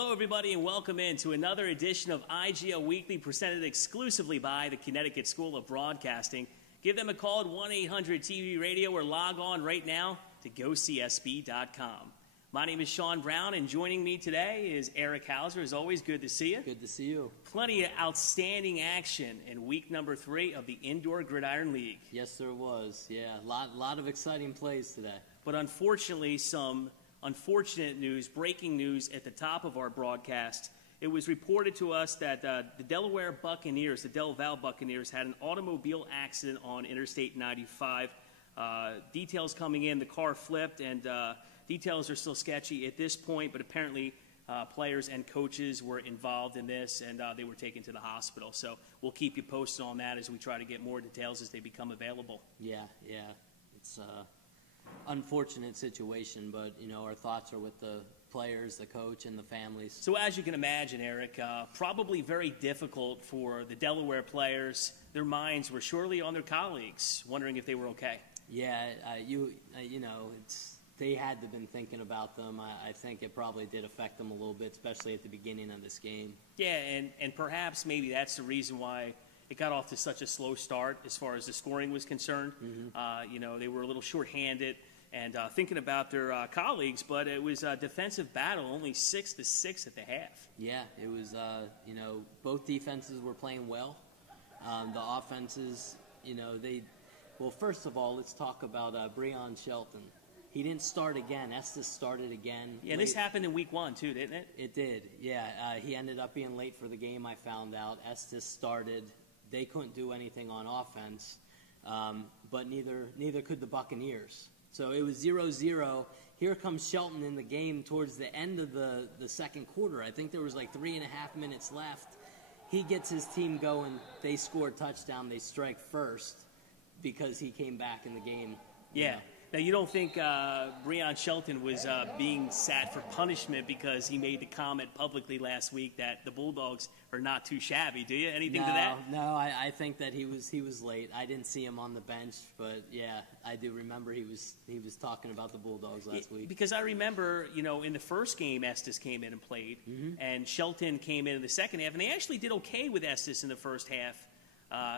Hello, everybody, and welcome in to another edition of IGL Weekly, presented exclusively by the Connecticut School of Broadcasting. Give them a call at 1-800-TV-RADIO or log on right now to gocsb.com. My name is Sean Brown, and joining me today is Eric Hauser. As always, good to see you. Good to see you. Plenty of outstanding action in week number 3 of the Indoor Gridiron League. Yes, there was. Yeah, a lot of exciting plays today. But unfortunately, some unfortunate news, breaking news at the top of our broadcast. It was reported to us that the Delaware Buccaneers, the Del Val Buccaneers, had an automobile accident on Interstate 95. Details coming in, the car flipped, and details are still sketchy at this point, but apparently players and coaches were involved in this, and they were taken to the hospital. So we'll keep you posted on that as we try to get more details as they become available. Yeah. It's unfortunate situation, but our thoughts are with the players, the coach, and the families. So as you can imagine, Eric, probably very difficult for the Delaware players. Their minds were surely on their colleagues, wondering if they were okay. Yeah, they had to have been thinking about them. I think it probably did affect them a little bit, especially at the beginning of this game. Yeah, and perhaps maybe that's the reason why it got off to such a slow start as far as the scoring was concerned. Mm-hmm. They were a little short-handed and thinking about their colleagues, but it was a defensive battle, only 6-6 at the half. Yeah, it was, both defenses were playing well. The offenses, well, first of all, let's talk about Breon Shelton. He didn't start again. Estes started again. Yeah, this happened in week 1, too, didn't it? It did, yeah. He ended up being late for the game, I found out. Estes started. They couldn't do anything on offense, but neither could the Buccaneers. So it was 0-0. Here comes Shelton in the game towards the end of the second quarter. I think there was like 3.5 minutes left. He gets his team going. They score a touchdown. They strike first because he came back in the game. Yeah. Now, you don't think Breon Shelton was being sat for punishment because he made the comment publicly last week that the Bulldogs are not too shabby, do you? Anything to that? No, I think that he was late. I didn't see him on the bench, but, yeah, I do remember he was talking about the Bulldogs last week. Because I remember, in the first game, Estes came in and played, and Shelton came in the second half, and they actually did okay with Estes in the first half.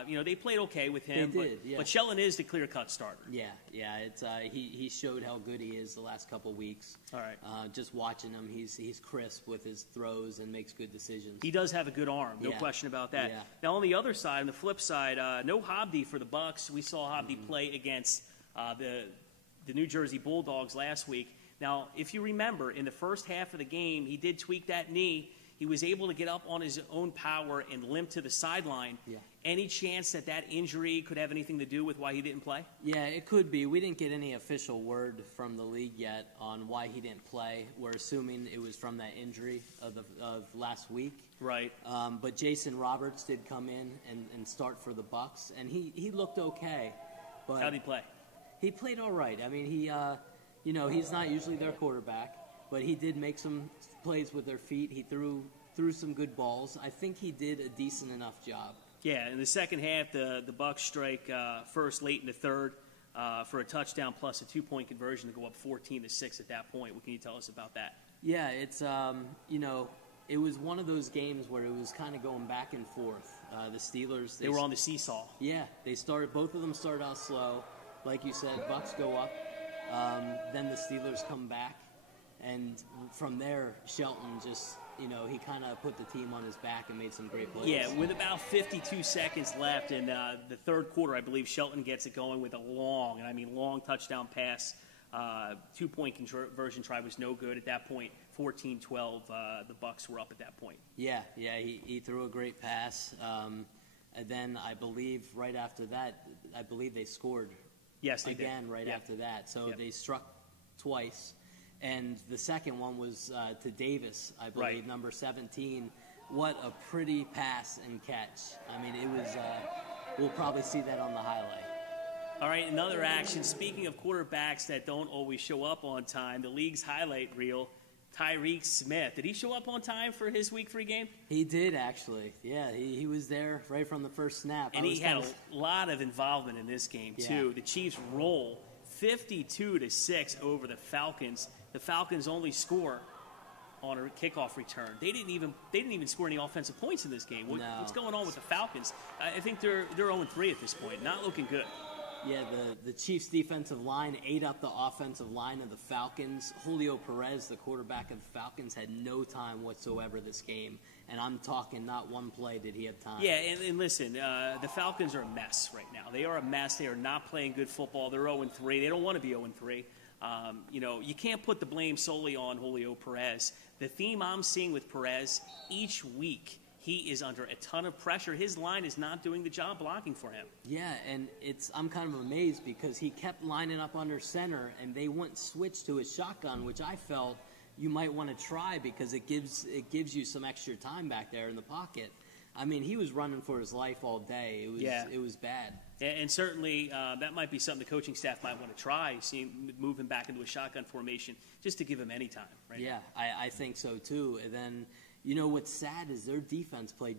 They played okay with him, but Shelton is the clear-cut starter. Yeah. It's he showed how good he is the last couple weeks. All right. Just watching him, he's crisp with his throws and makes good decisions. He does have a good arm, no question about that. Yeah. Now on the other side, on the flip side, no Hobdy for the Bucs. We saw Hobdy play against the New Jersey Bulldogs last week. Now, if you remember, in the first half of the game, he did tweak that knee. He was able to get up on his own power and limp to the sideline. Yeah. Any chance that injury could have anything to do with why he didn't play? Yeah, it could be. We didn't get any official word from the league yet on why he didn't play. We're assuming it was from that injury of last week. Right. But Jason Roberts did come in and start for the Bucs, and he looked okay. But how did he play? He played all right. I mean, he's not usually their quarterback, but he did make some plays with their feet. He threw some good balls. I think he did a decent enough job. Yeah, in the second half, the Bucs strike first late in the third for a touchdown plus a 2-point conversion to go up 14-6 at that point. What can you tell us about that? Yeah, it's it was one of those games where it was kind of going back and forth. The Steelers they were on the seesaw. Yeah, both of them started out slow, like you said. Bucs go up, then the Steelers come back. And from there, Shelton just, he kind of put the team on his back and made some great plays. Yeah, with about 52 seconds left in the third quarter, I believe Shelton gets it going with a long touchdown pass. 2-point conversion try was no good at that point. 14-12, the Bucs were up at that point. Yeah, he threw a great pass. And then I believe right after that, they scored. Yes, they again did. Right after that. So they struck twice. And the second one was to Davis, I believe, right. Number 17. What a pretty pass and catch. I mean, it was we'll probably see that on the highlight. All right, another action. Speaking of quarterbacks that don't always show up on time, the league's highlight reel, Tyreek Smith. Did he show up on time for his Week 3 game? He did, actually. Yeah, he was there right from the first snap. And he had a lot of involvement in this game, too. Yeah. The Chiefs roll 52-6 over the Falcons. The Falcons only score on a kickoff return. They didn't even score any offensive points in this game. What's going on with the Falcons? I think they're 0-3 at this point. Not looking good. Yeah, the Chiefs' defensive line ate up the offensive line of the Falcons. Julio Perez, the quarterback of the Falcons, had no time whatsoever this game. And I'm talking not one play did he have time. Yeah, and listen, the Falcons are a mess right now. They are a mess. They are not playing good football. They're 0-3. They don't want to be 0-3. You can't put the blame solely on Julio Perez. The theme I'm seeing with Perez each week, he is under a ton of pressure. His line is not doing the job blocking for him. Yeah, and I'm kind of amazed because he kept lining up under center, and they wouldn't switch to his shotgun, which I felt you might want to try because it gives you some extra time back there in the pocket. I mean, he was running for his life all day. It was bad. And certainly that might be something the coaching staff might want to try, move him back into a shotgun formation just to give him any time. Right? Yeah, I think so too. And then, what's sad is their defense played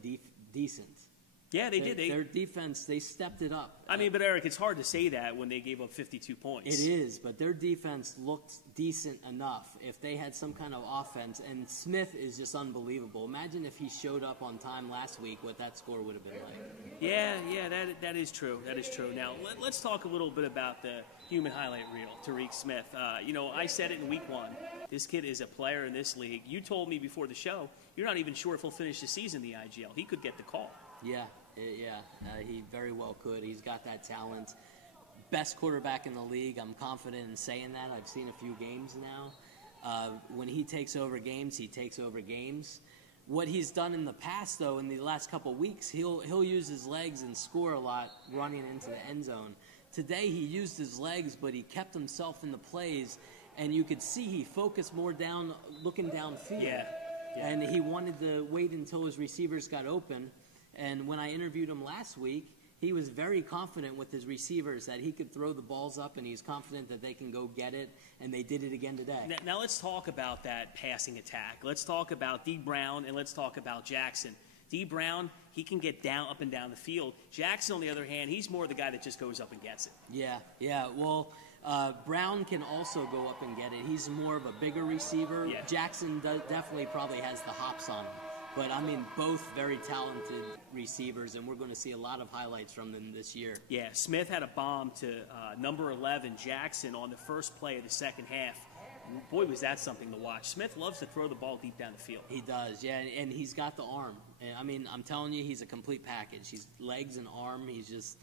decent. Yeah, they did. Their defense, they stepped it up. I mean, but Eric, it's hard to say that when they gave up 52 points. It is, but their defense looked decent enough. If they had some kind of offense, and Smith is just unbelievable. Imagine if he showed up on time last week, what that score would have been like. Yeah, that is true. That is true. Now, let's talk a little bit about the human highlight reel, Tariq Smith. I said it in week 1. This kid is a player in this league. You told me before the show you're not even sure if he'll finish the season in the IGL. He could get the call. Yeah, he very well could. He's got that talent. Best quarterback in the league. I'm confident in saying that. I've seen a few games now. When he takes over games, he takes over games. What he's done in the past, though, in the last couple weeks, he'll use his legs and score a lot running into the end zone. Today he used his legs, but he kept himself in the plays, and you could see he focused more down, looking downfield. Yeah. And he wanted to wait until his receivers got open. And when I interviewed him last week, he was very confident with his receivers that he could throw the balls up, and he's confident that they can go get it, and they did it again today. Now let's talk about that passing attack. Let's talk about D. Brown, and let's talk about Jackson. D. Brown, he can get up and down the field. Jackson, on the other hand, he's more the guy that just goes up and gets it. Yeah. Well, Brown can also go up and get it. He's more of a bigger receiver. Yeah. Jackson definitely probably has the hops on him. But, I mean, both very talented receivers, and we're going to see a lot of highlights from them this year. Yeah, Smith had a bomb to number 11, Jackson, on the first play of the second half. Boy, was that something to watch. Smith loves to throw the ball deep down the field. He does, yeah, and he's got the arm. I mean, I'm telling you, he's a complete package. He's legs and arm. He's just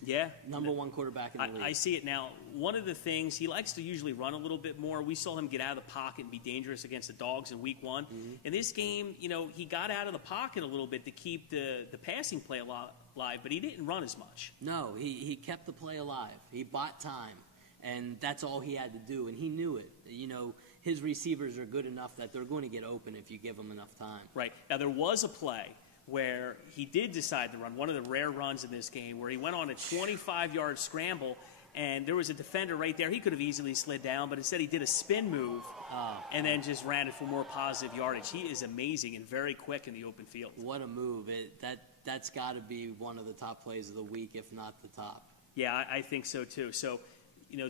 number one quarterback in the league. I see it now. One of the things, he likes to usually run a little bit more. We saw him get out of the pocket and be dangerous against the Dogs in week 1. Mm-hmm. In this game, he got out of the pocket a little bit to keep the passing play alive, but he didn't run as much. No, he kept the play alive. He bought time, and that's all he had to do, and he knew it. His receivers are good enough that they're going to get open if you give them enough time. Right. Now, there was a play where he did decide to run, one of the rare runs in this game, where he went on a 25-yard scramble, and there was a defender right there. He could have easily slid down, but instead he did a spin move and then just ran it for more positive yardage. He is amazing and very quick in the open field. What a move. That's got to be one of the top plays of the week, if not the top. Yeah, I think so, too. So,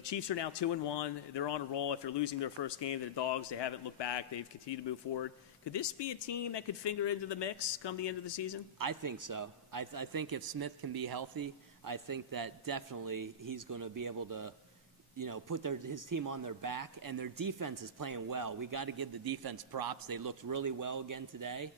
Chiefs are now 2-1. They're on a roll after losing their first game to the Dogs. They haven't looked back. They've continued to move forward. Could this be a team that could finger into the mix come the end of the season? I think so. I think if Smith can be healthy, I think that definitely he's going to be able to, put his team on their back. And their defense is playing well. We got to give the defense props. They looked really well again today.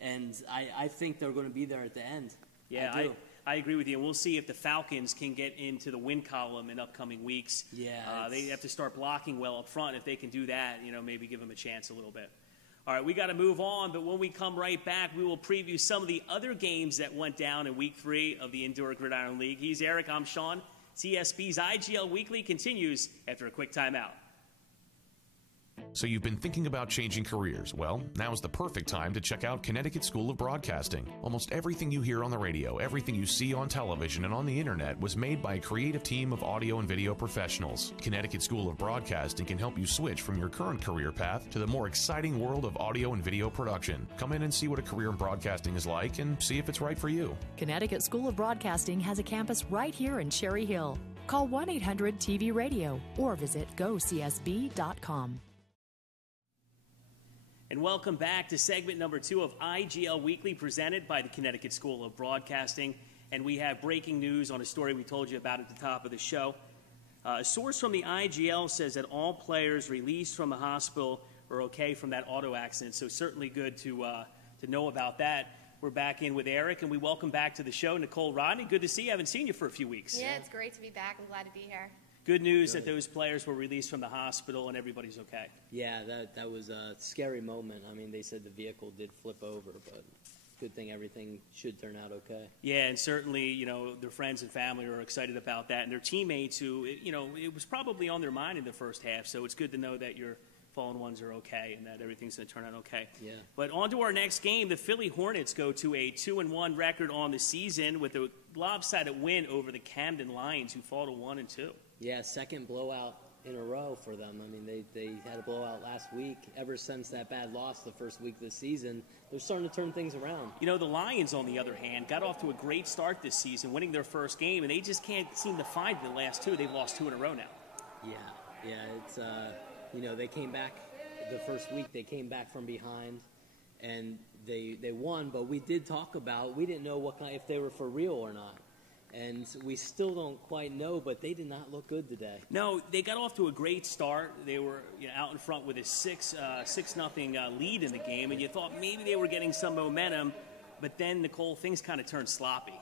And I think they're going to be there at the end. Yeah, I agree with you. And we'll see if the Falcons can get into the win column in upcoming weeks. Yeah, they have to start blocking well up front. If they can do that, maybe give them a chance a little bit. All right, we got to move on, but when we come right back, we will preview some of the other games that went down in Week 3 of the Indoor Gridiron League. He's Eric, I'm Sean. CSB's IGL Weekly continues after a quick timeout. So you've been thinking about changing careers. Well, now's the perfect time to check out Connecticut School of Broadcasting. Almost everything you hear on the radio, everything you see on television and on the internet was made by a creative team of audio and video professionals. Connecticut School of Broadcasting can help you switch from your current career path to the more exciting world of audio and video production. Come in and see what a career in broadcasting is like and see if it's right for you. Connecticut School of Broadcasting has a campus right here in Cherry Hill. Call 1-800-TV-RADIO or visit gocsb.com. And welcome back to segment number 2 of IGL Weekly, presented by the Connecticut School of Broadcasting. And we have breaking news on a story we told you about at the top of the show. A source from the IGL says that all players released from the hospital are okay from that auto accident. So certainly good to know about that. We're back in with Eric, and we welcome back to the show Nicole Rodney. Good to see you. I haven't seen you for a few weeks. Yeah, it's great to be back. I'm glad to be here. Good news that those players were released from the hospital and everybody's okay. Yeah, that was a scary moment. I mean, they said the vehicle did flip over, but good thing everything should turn out okay. Yeah, and certainly, you know, their friends and family are excited about that, and their teammates who, you know, it was probably on their mind in the first half, so it's good to know that your fallen ones are okay and that everything's going to turn out okay. Yeah. But on to our next game. The Philly Hornets go to a 2-1 record on the season with a lopsided win over the Camden Lions, who fall to 1-2. Yeah, second blowout in a row for them. I mean, they had a blowout last week. Ever since that bad loss the first week of the season, they're starting to turn things around. You know, the Lions, on the other hand, got off to a great start this season, winning their first game, and they just can't seem to find the last two. They've lost 2 in a row now. Yeah, it's, you know, they came back the first week. They came back from behind, and they won, but we did talk about, we didn't know if they were for real or not. And we still don't quite know, but they did not look good today. No, they got off to a great start. They were out in front with a 6-0 lead in the game, and you thought maybe they were getting some momentum, but then, Nicole, things kind of turned sloppy.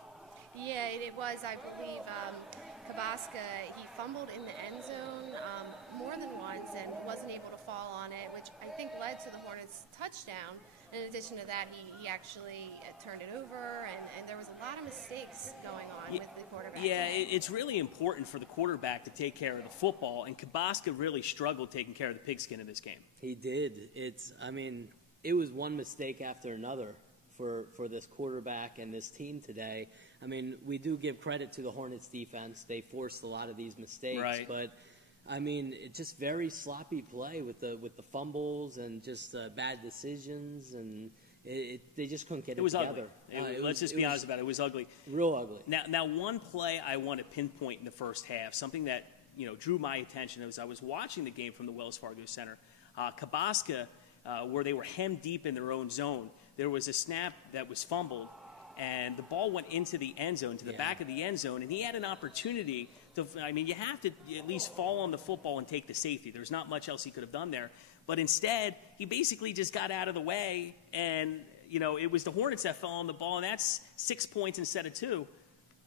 Yeah, it was, I believe, Kabaska, he fumbled in the end zone more than once and wasn't able to fall on it, which I think led to the Hornets' touchdown. In addition to that, he actually turned it over, and there was a lot of mistakes going on with the quarterback. Yeah, it's really important for the quarterback to take care of the football, and Kabaska really struggled taking care of the pigskin in this game. He did. It was one mistake after another for this quarterback and this team today. I mean, we do give credit to the Hornets defense. They forced a lot of these mistakes, right. But I mean, it's just very sloppy play with the fumbles and just bad decisions, and they just couldn't get it together. Ugly. Let's just be honest about it. It was ugly. Real ugly. Now, one play I want to pinpoint in the first half, something that drew my attention as I was watching the game from the Wells Fargo Center. Kabaska, where they were hemmed deep in their own zone, there was a snap that was fumbled, and the ball went into the end zone, to the back of the end zone, and he had an opportunity to, you have to at least fall on the football and take the safety. There's not much else he could have done there. But instead, he basically just got out of the way, and, it was the Hornets that fell on the ball, and that's 6 points instead of 2.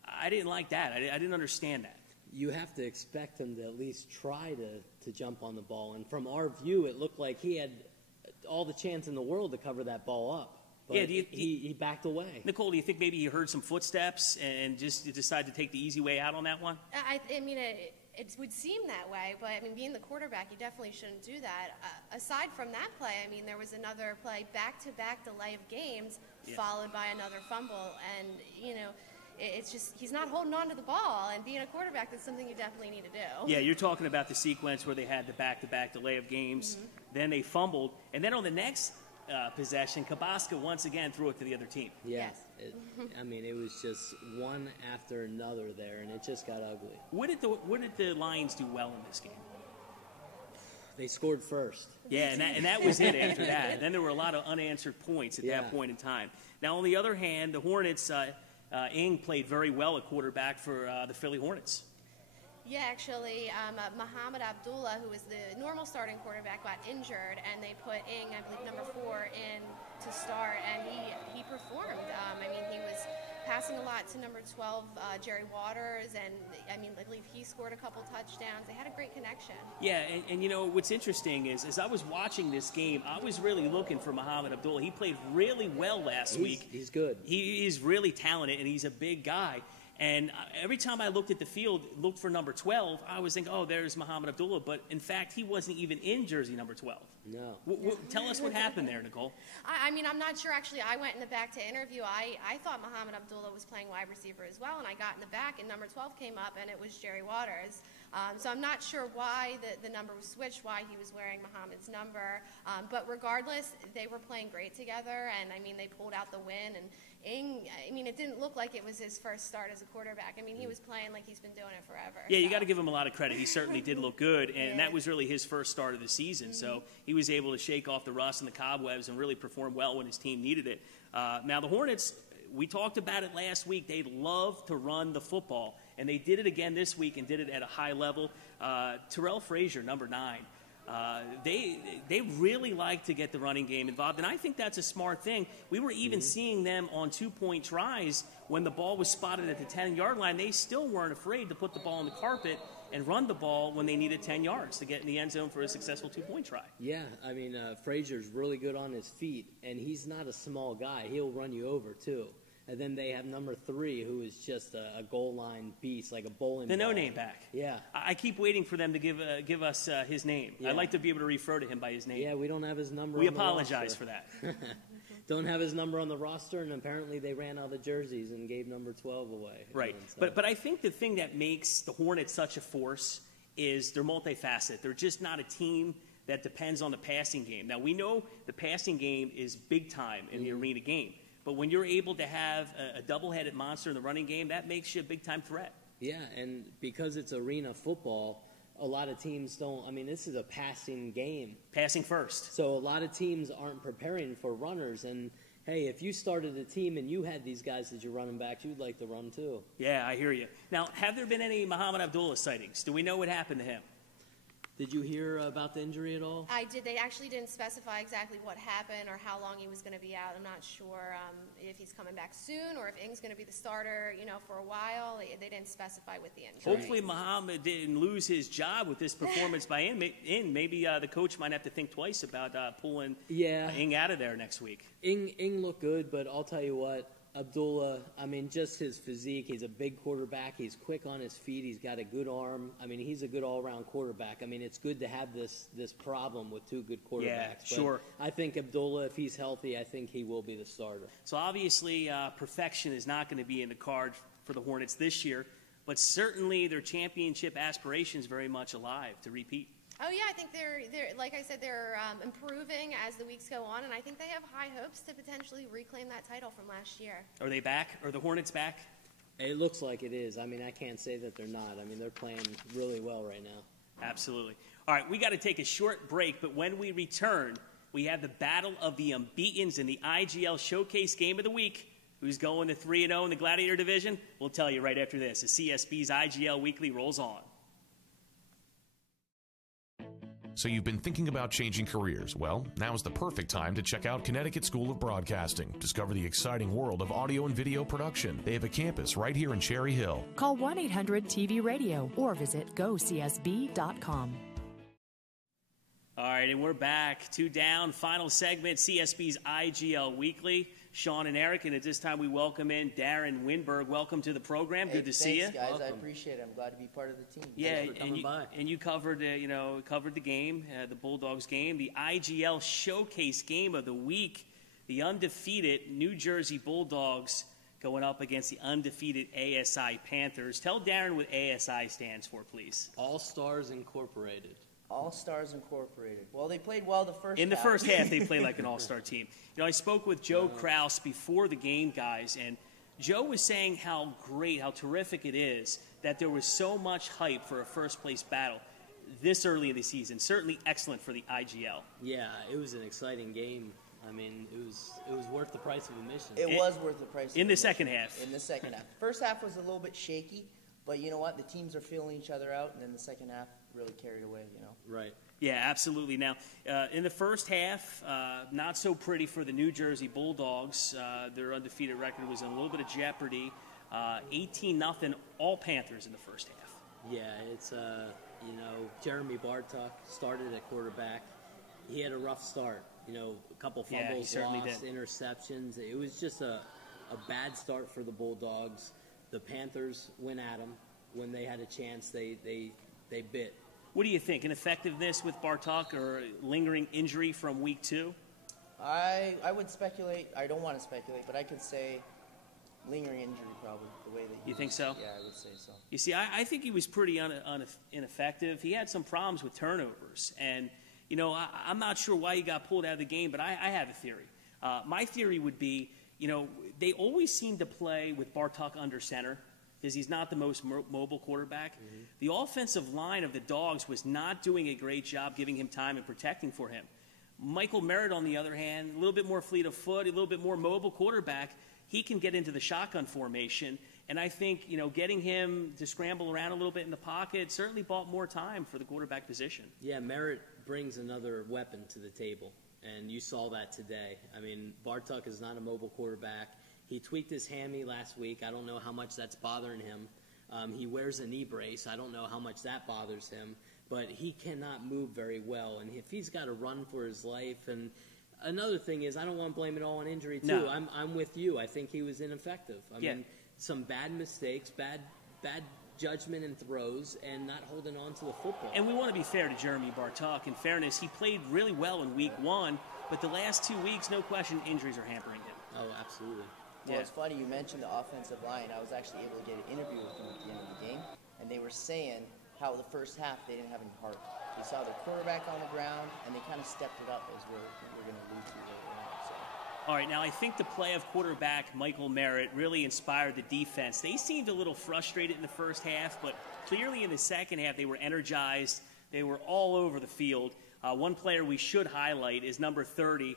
I didn't like that. I didn't understand that. You have to expect him to at least try to jump on the ball. And from our view, it looked like he had all the chance in the world to cover that ball up. But yeah, he backed away. Nicole, do you think maybe he heard some footsteps and just decided to take the easy way out on that one? It would seem that way, but being the quarterback, you definitely shouldn't do that. Aside from that play, there was another play, back-to-back delay of games, followed by another fumble, and it's just he's not holding on to the ball, and being a quarterback, that's something you definitely need to do. Yeah, you're talking about the sequence where they had the back-to-back delay of games, then they fumbled, and then on the next possession, Kabaska once again threw it to the other team. Yes. It was just one after another there, and it just got ugly. What did the Lions do well in this game? They scored first. Yeah, and that was it after that. And then there were a lot of unanswered points at that point in time. Now, on the other hand, the Hornets, Ing played very well at quarterback for the Philly Hornets. Yeah, actually, Muhammad Abdullah, who was the normal starting quarterback, got injured, and they put Ing, I believe, number 4 in to start, and he performed. He was passing a lot to number 12, Jerry Waters, and I believe he scored a couple touchdowns. They had a great connection. Yeah, and what's interesting is, as I was watching this game, I was really looking for Muhammad Abdullah. He played really well last week. He's good. He's really talented, and he's a big guy. And every time I looked at the field, looked for number 12, I was thinking, oh, there's Muhammad Abdullah. But, in fact, he wasn't even in jersey number 12. No. Tell us what happened there, Nicole. I'm not sure. Actually, I went in the back to interview. I thought Muhammad Abdullah was playing wide receiver as well, and I got in the back, and number 12 came up, and it was Jerry Waters. So I'm not sure why the number was switched, why he was wearing Muhammad's number. But regardless, they were playing great together, and I mean, they pulled out the win. And Ing, I mean, it didn't look like it was his first start as a quarterback. I mean, he was playing like he's been doing it forever. Yeah, you got to give him a lot of credit. He certainly did look good, and that was really his first start of the season. So he was able to shake off the rust and the cobwebs and really perform well when his team needed it. Now, the Hornets, we talked about it last week. They love to run the football, and they did it again this week and did it at a high level. Terrell Frazier, number 9. They really like to get the running game involved, and I think that's a smart thing. We were even seeing them on 2-point tries when the ball was spotted at the 10-yard line. They still weren't afraid to put the ball on the carpet and run the ball when they needed 10 yards to get in the end zone for a successful 2-point try. Yeah, I mean, Frazier's really good on his feet, and he's not a small guy. He'll run you over, too. And then they have number 3, who is just a goal line beast, like a bowling ball. The no-name back. Yeah. I keep waiting for them to give us his name. Yeah. I'd like to be able to refer to him by his name. Yeah, we don't have his number We on the apologize roster. for that. Don't have his number on the roster, and apparently they ran out of jerseys and gave number 12 away. Right. So. But I think the thing that makes the Hornets such a force is they're multifaceted. They're just not a team that depends on the passing game. Now, we know the passing game is big time in the arena game. But when you're able to have a double-headed monster in the running game, that makes you a big-time threat. Yeah, and because it's arena football, a lot of teams don't – I mean, this is a passing game. Passing first. So a lot of teams aren't preparing for runners. And, hey, if you started a team and you had these guys as your running backs, you'd like to run too. Yeah, I hear you. Now, have there been any Muhammad Abdullah sightings? Do we know what happened to him? Did you hear about the injury at all? I did. They actually didn't specify exactly what happened or how long he was going to be out. I'm not sure if he's coming back soon or if Ing's going to be the starter, for a while. They didn't specify with the injury. Hopefully Muhammad didn't lose his job with this performance by In. Maybe the coach might have to think twice about pulling Ing out of there next week. Ing looked good, but I'll tell you what, Abdullah, I mean, just his physique. He's a big quarterback. He's quick on his feet. He's got a good arm. I mean, he's a good all-around quarterback. I mean, it's good to have this problem with 2 good quarterbacks. Yeah, but sure. I think Abdullah, if he's healthy, I think he will be the starter. So obviously perfection is not going to be in the card for the Hornets this year, but certainly their championship aspirations very much alive to repeat. Oh, yeah, I think they're like I said, they're improving as the weeks go on, and I think they have high hopes to potentially reclaim that title from last year. Are they back? Are the Hornets back? It looks like it is. I mean, I can't say that they're not. I mean, they're playing really well right now. Absolutely. All right, we got to take a short break, but when we return, we have the battle of the unbeatens in the IGL Showcase Game of the Week. Who's going to 3-0 in the Gladiator Division? We'll tell you right after this. The CSB's IGL Weekly rolls on. So you've been thinking about changing careers? Well, now is the perfect time to check out Connecticut School of Broadcasting. Discover the exciting world of audio and video production. They have a campus right here in Cherry Hill. Call 1-800-TV-RADIO or visit gocsb.com. All right, and we're back. 2 down, final segment, CSB's IGL Weekly. Sean and Eric, and at this time we welcome in Darren Winberg. Welcome to the program. Good to see you. Thanks, guys. Welcome. I appreciate it. I'm glad to be part of the team. Yeah, Thanks for coming by. And you covered, covered the game, the Bulldogs game, the IGL Showcase Game of the Week. The undefeated New Jersey Bulldogs going up against the undefeated ASI Panthers. Tell Darren what ASI stands for, please. All Stars Incorporated. All Stars Incorporated. Well, they played well the first half. In the first half, they played like an all-star team. I spoke with Joe Kraus before the game, guys, and Joe was saying how great, how terrific it is that there was so much hype for a first-place battle this early in the season. Certainly excellent for the IGL. Yeah, it was an exciting game. I mean, it was worth the price of admission. It was worth the price of in the admission. second half. In the second half. First half was a little bit shaky, but you know what? The teams are feeling each other out, and then the second half really carried away, Right. Yeah, absolutely. Now, in the first half, not so pretty for the New Jersey Bulldogs. Their undefeated record was in a little bit of jeopardy. 18-0, all Panthers in the first half. Yeah, it's, Jeremy Bartok started at quarterback. He had a rough start. A couple fumbles, lost, interceptions. It was just a bad start for the Bulldogs. The Panthers went at them. When they had a chance, they bit. What do you think? Ineffectiveness with Bartok or lingering injury from week 2? I would speculate. I don't want to speculate, but I could say lingering injury, probably, the way that he You think so? Yeah, I would say so. You see, I think he was pretty ineffective. He had some problems with turnovers. And, you know, I'm not sure why he got pulled out of the game, but I have a theory. My theory would be, you know, they always seem to play with Bartok under center because he's not the most mobile quarterback. Mm-hmm. The offensive line of the Dogs was not doing a great job giving him time and protecting for him. Michael Merritt, on the other hand, a little bit more fleet of foot, a little bit more mobile quarterback. He can get into the shotgun formation, and I think, you know, getting him to scramble around a little bit in the pocket certainly bought more time for the quarterback position. Yeah, Merritt brings another weapon to the table, and you saw that today. I mean, Bartok is not a mobile quarterback. He tweaked his hammy last week. I don't know how much that's bothering him. He wears a knee brace. I don't know how much that bothers him. But he cannot move very well. And if he's got to run for his life, and another thing is, I don't want to blame it all on injury, too. No. I'm with you. I think he was ineffective. I mean, some bad mistakes, bad judgment and throws, and not holding on to the football. And we want to be fair to Jeremy Bartok. In fairness, he played really well in week 1, but the last 2 weeks, no question, injuries are hampering him. Oh, absolutely. Well, it's funny, you mentioned the offensive line. I was actually able to get an interview with them at the end of the game, and they were saying how the first half they didn't have any heart. They saw their quarterback on the ground, and they kind of stepped it up, as we're going to allude to later on. So. All right, now I think the play of quarterback Michael Merritt really inspired the defense. They seemed a little frustrated in the first half, but clearly in the second half they were energized. They were all over the field. One player we should highlight is number 30,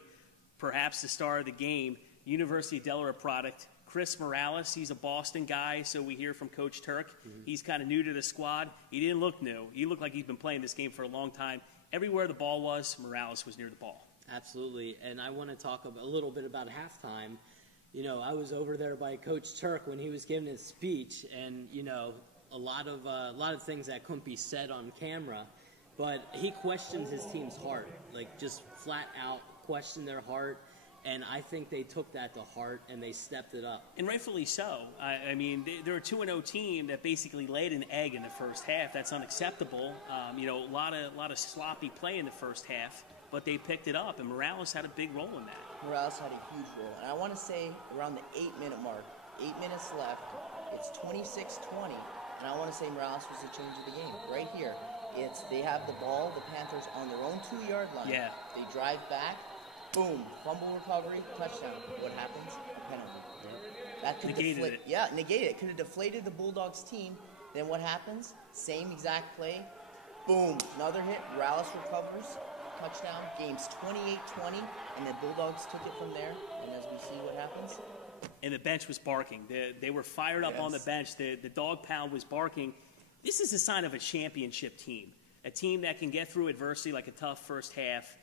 perhaps the star of the game, University of Delaware product, Chris Morales. He's a Boston guy, so we hear from Coach Turk. Mm-hmm. He's kind of new to the squad. He didn't look new. He looked like he's been playing this game for a long time. Everywhere the ball was, Morales was near the ball. Absolutely, and I want to talk a little bit about halftime. You know, I was over there by Coach Turk when he was giving his speech, and, you know, a lot of things that couldn't be said on camera, but he questioned his team's heart, like just flat out questioned their heart. And I think they took that to heart, and they stepped it up. And rightfully so. I mean, they're a 2-0 team that basically laid an egg in the first half. That's unacceptable. You know, a lot of sloppy play in the first half, but they picked it up, and Morales had a big role in that. Morales had a huge role. And I want to say around the 8-minute mark, 8 minutes left, it's 26-20, and I want to say Morales was the change of the game. Right here, they have the ball, the Panthers, on their own 2-yard line. Yeah. They drive back. Boom, fumble recovery, touchdown. What happens? A penalty. That could negated it. Yeah, negated it. Could have deflated the Bulldogs team. Then what happens? Same exact play. Boom, another hit. Morales recovers. Touchdown. Game's 28-20, and the Bulldogs took it from there. And as we see what happens. And the bench was barking. They were fired up on the bench. The dog pound was barking. This is a sign of a championship team, a team that can get through adversity like a tough first half.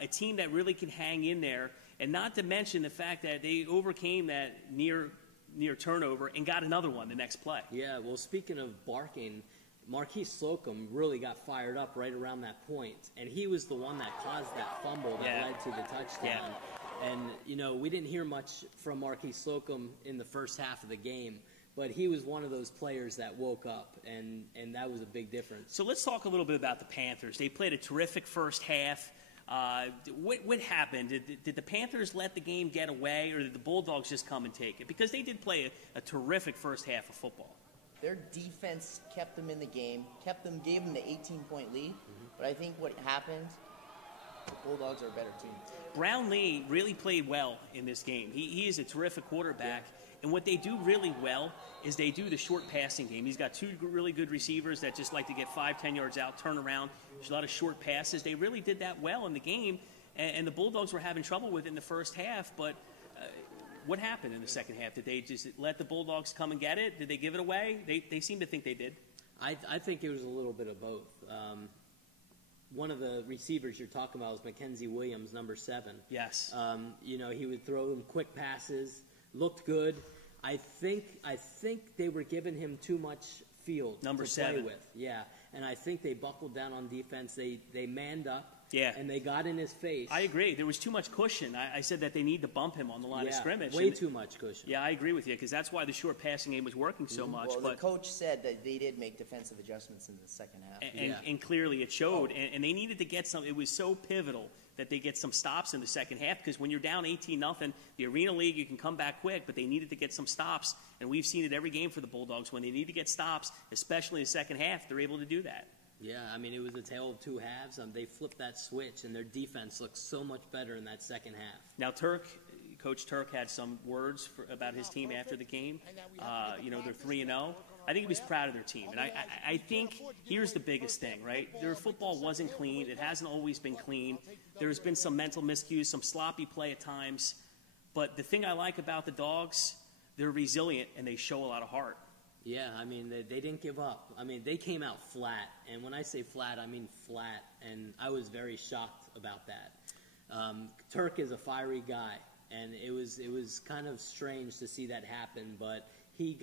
A team that really can hang in there, and not to mention the fact that they overcame that near turnover and got another one the next play. Yeah, well, speaking of barking, Marquise Slocum really got fired up right around that point, and he was the one that caused that fumble that led to the touchdown. Yeah. And, you know, we didn't hear much from Marquise Slocum in the first half of the game, but he was one of those players that woke up, and that was a big difference. So let's talk a little bit about the Panthers. They played a terrific first half. What happened? Did the Panthers let the game get away, or did the Bulldogs just come and take it? Because they did play a terrific first half of football. Their defense kept them in the game, gave them the 18-point lead. Mm-hmm. But I think what happened, the Bulldogs are a better team. Brown Lee really played well in this game. He is a terrific quarterback. Yeah. And what they do really well is they do the short passing game. He's got two really good receivers that just like to get 5-10 yards out, turn around. There's a lot of short passes. They really did that well in the game, and the Bulldogs were having trouble with it in the first half. But what happened in the second half? Did they just let the Bulldogs come and get it? Did they give it away? They seem to think they did. I think it was a little bit of both. One of the receivers you're talking about was Mackenzie Williams, number 7. Yes. You know, he would throw them quick passes, looked good. I think they were giving him too much field number to 7 play with. Yeah, and I think they buckled down on defense. They manned up, Yeah. And they got in his face. I agree. There was too much cushion. I said that they need to bump him on the line of scrimmage. Way too much cushion. Yeah, I agree with you, because that's why the short passing game was working so much. Well, but the coach said that they did make defensive adjustments in the second half. And clearly it showed. And they needed to get some. It was so pivotal that they get some stops in the second half, because when you're down 18-0, the Arena League, you can come back quick, but they needed to get some stops. And we've seen it every game for the Bulldogs. When they need to get stops, especially in the second half, they're able to do that. Yeah, I mean, it was a tale of two halves. They flipped that switch, and their defense looked so much better in that second half. Now, Coach Turk had some words about his team after the game. They're 3-0. I think he was proud of their team. And I think here's the biggest thing, right? Their football wasn't clean. It hasn't always been clean. There's been some mental miscues, some sloppy play at times. But the thing I like about the Dogs, they're resilient, and they show a lot of heart. Yeah, I mean, they didn't give up. I mean, they came out flat. And when I say flat, I mean flat. And I was very shocked about that. Turk is a fiery guy. And it was kind of strange to see that happen, but he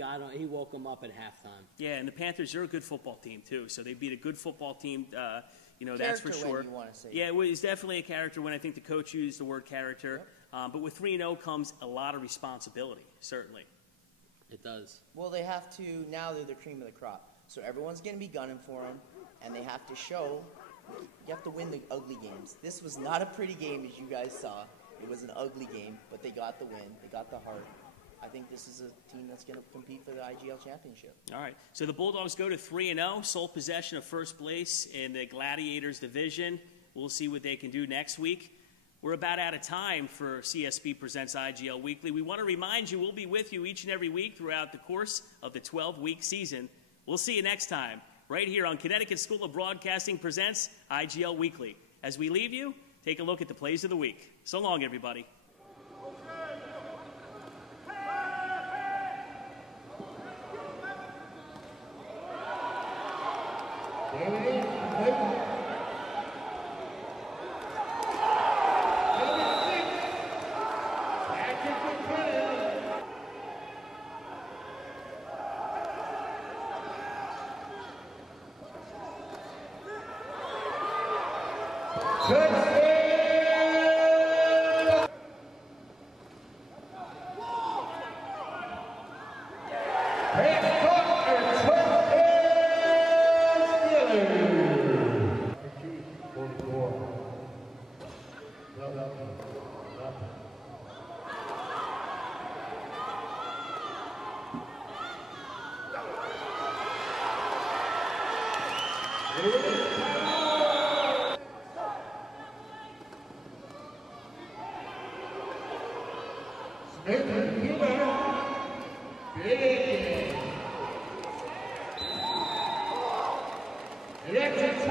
woke them up at halftime. Yeah, and the Panthers are a good football team too. So they beat a good football team. That's for sure. Win, you want to say. Yeah, it was definitely a character win. I think the coach used the word character. Yep. But with 3-0 comes a lot of responsibility. Certainly, it does. Well, they have to now. They're the cream of the crop. So everyone's going to be gunning for them, and they have to show. You have to win the ugly games. This was not a pretty game, as you guys saw. It was an ugly game, but they got the win. They got the heart. I think this is a team that's going to compete for the IGL championship. All right. So the Bulldogs go to 3-0, sole possession of first place in the Gladiators division. We'll see what they can do next week. We're about out of time for CSB Presents IGL Weekly. We want to remind you we'll be with you each and every week throughout the course of the 12-week season. We'll see you next time, right here on Connecticut School of Broadcasting Presents IGL Weekly. As we leave you, take a look at the plays of the week. So long, everybody. Electric